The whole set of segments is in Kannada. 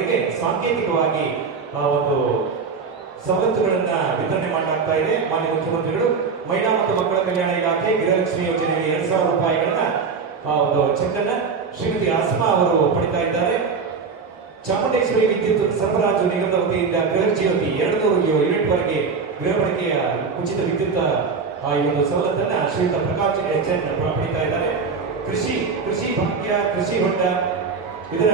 ಫಲಾನುಭವಿಗಳಿಗೆ ಸಾಂಕೇತಿಕವಾಗಿ ಒಂದು ಸವಲತ್ತುಗಳನ್ನ ವಿತರಣೆ ಮಾಡಲಾಗ್ತಾ ಇದೆ. ಮಾನ್ಯ ಮುಖ್ಯಮಂತ್ರಿಗಳು ಮಹಿಳಾ ಮತ್ತು ಮಕ್ಕಳ ಕಲ್ಯಾಣ ಇಲಾಖೆ ಗೃಹಲಕ್ಷ್ಮಿ ಯೋಜನೆಗೆ 2,000 ರೂಪಾಯಿಗಳನ್ನ ಒಂದು ಚೆಕ್ ಅನ್ನ ಶ್ರೀಮತಿ ಆಸ್ಮಾ ಅವರು ಪಡಿತಾ ಇದ್ದಾರೆ. ಚಾಮುಂಡೇಶ್ವರಿ ವಿದ್ಯುತ್ ಸರಬರಾಜು ನಿಗಮದ ವತಿಯಿಂದ ಗೃಹ ಜ್ಯೋತಿ 200 ಯೂನಿಟ್ ವರೆಗೆ ಗೃಹ ಬಳಕೆಯ ಉಚಿತ ವಿದ್ಯುತ್ ಈ ಒಂದು ಸವಲತ್ತನ್ನ ಶ್ರೀಯುತ ಪ್ರಕಾಶ್ HN ಪಡಿತಾ ಇದ್ದಾರೆ. ಕೃಷಿ ಭಾಗ್ಯ ಕೃಷಿ ಹೊಂಡ ಇದರ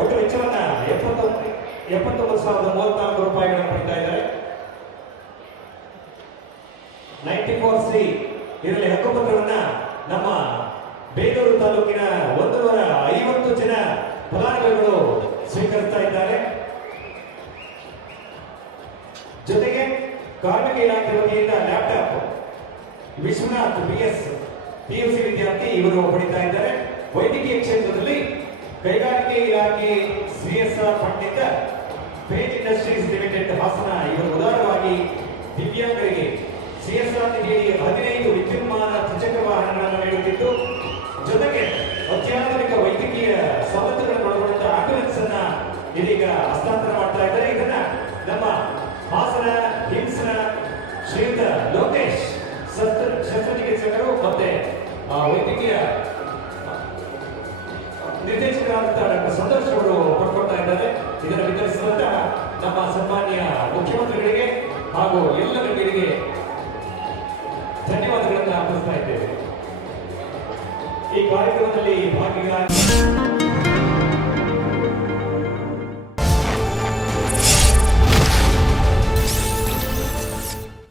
ಒಟ್ಟು ವೆಚ್ಚವನ್ನ 79,034 ರೂಪಾಯಿಗಳನ್ನು ಪಡಿತಾ ಇದ್ದಾರೆ. 94C ಇದರಲ್ಲಿ ಹಕ್ಕುಪತ್ರವನ್ನ ನಮ್ಮ ಬೇಲೂರು ತಾಲೂಕಿನ 150 ಜನ ಫಲಾನುಭವಿಗಳು ಸ್ವೀಕರಿಸ್ತಾ ಇದ್ದಾರೆ. ಜೊತೆಗೆ ಕಾರ್ಮಿಕ ಇಲಾಖೆ ವತಿಯಿಂದ ಲ್ಯಾಪ್ಟಾಪ್ ವಿಶ್ವನಾಥ್ BS PUC ವಿದ್ಯಾರ್ಥಿ ಇವರು ಪಡಿತಾ ಇದ್ದಾರೆ. ವೈದ್ಯಕೀಯ ಕ್ಷೇತ್ರದಲ್ಲಿ ಕೈಗಾರಿಕೆ ಇಲಾಖೆ CSR ಫಂಡ್ನಿಂದ ಪೇಜ್ ಇಂಡಸ್ಟ್ರೀಸ್ ಲಿಮಿಟೆಡ್ ಹಾಸನ ಇವರು ಉದಾರವಾಗಿ ದಿವ್ಯಾಂಗರಿಗೆ CSR ನಿಧಿಯಲ್ಲಿ 15 ವಿದ್ಯುನ್ಮಾನ ದ್ವಿಚಕ್ರ ವಾಹನಗಳನ್ನು ನೀಡುತ್ತಿದ್ದು, ಜೊತೆಗೆ ಅತ್ಯಾಧುನಿಕ ವೈದ್ಯಕೀಯ ಸವಲತ್ತುಗಳನ್ನು ಒಳಗೊಂಡ ಆಂಬ್ಯುಲೆನ್ಸ್ ಅನ್ನ ಇದೀಗ ಹಸ್ತಾಂತರ ಮಾಡ್ತಾ ಇದ್ದಾರೆ. ಇದನ್ನ ನಮ್ಮ ಹಾಸನ ಹಿಮ್ಸ್ನ ಶ್ರೀಯುತ ಲೋಕೇಶ್ ಶಸ್ತ್ರಚಿಕಿತ್ಸಕರು ಮತ್ತೆ ವೈದ್ಯಕೀಯ ನಿರ್ದೇಶಕರಾದಂತಹ ಡಾಕ್ಟರ್ ಸಂತೋಷ್ ಅವರು ಪಡ್ಕೊಳ್ತಾ ಇದ್ದಾರೆ. ಇದನ್ನು ವಿತರಿಸಿದಂತಹ ನಮ್ಮ ಸನ್ಮಾನ್ಯ ಮುಖ್ಯಮಂತ್ರಿಗಳಿಗೆ ಹಾಗೂ ಎಲ್ಲ ಗಣ್ಯರಿಗೆ ಧನ್ಯವಾದಗಳನ್ನು ಅರ್ಪಿಸ್ತಾ ಇದ್ದೇವೆ. ಈ ಕಾರ್ಯಕ್ರಮದಲ್ಲಿ ಭಾಗಿಗಳಾಗಿ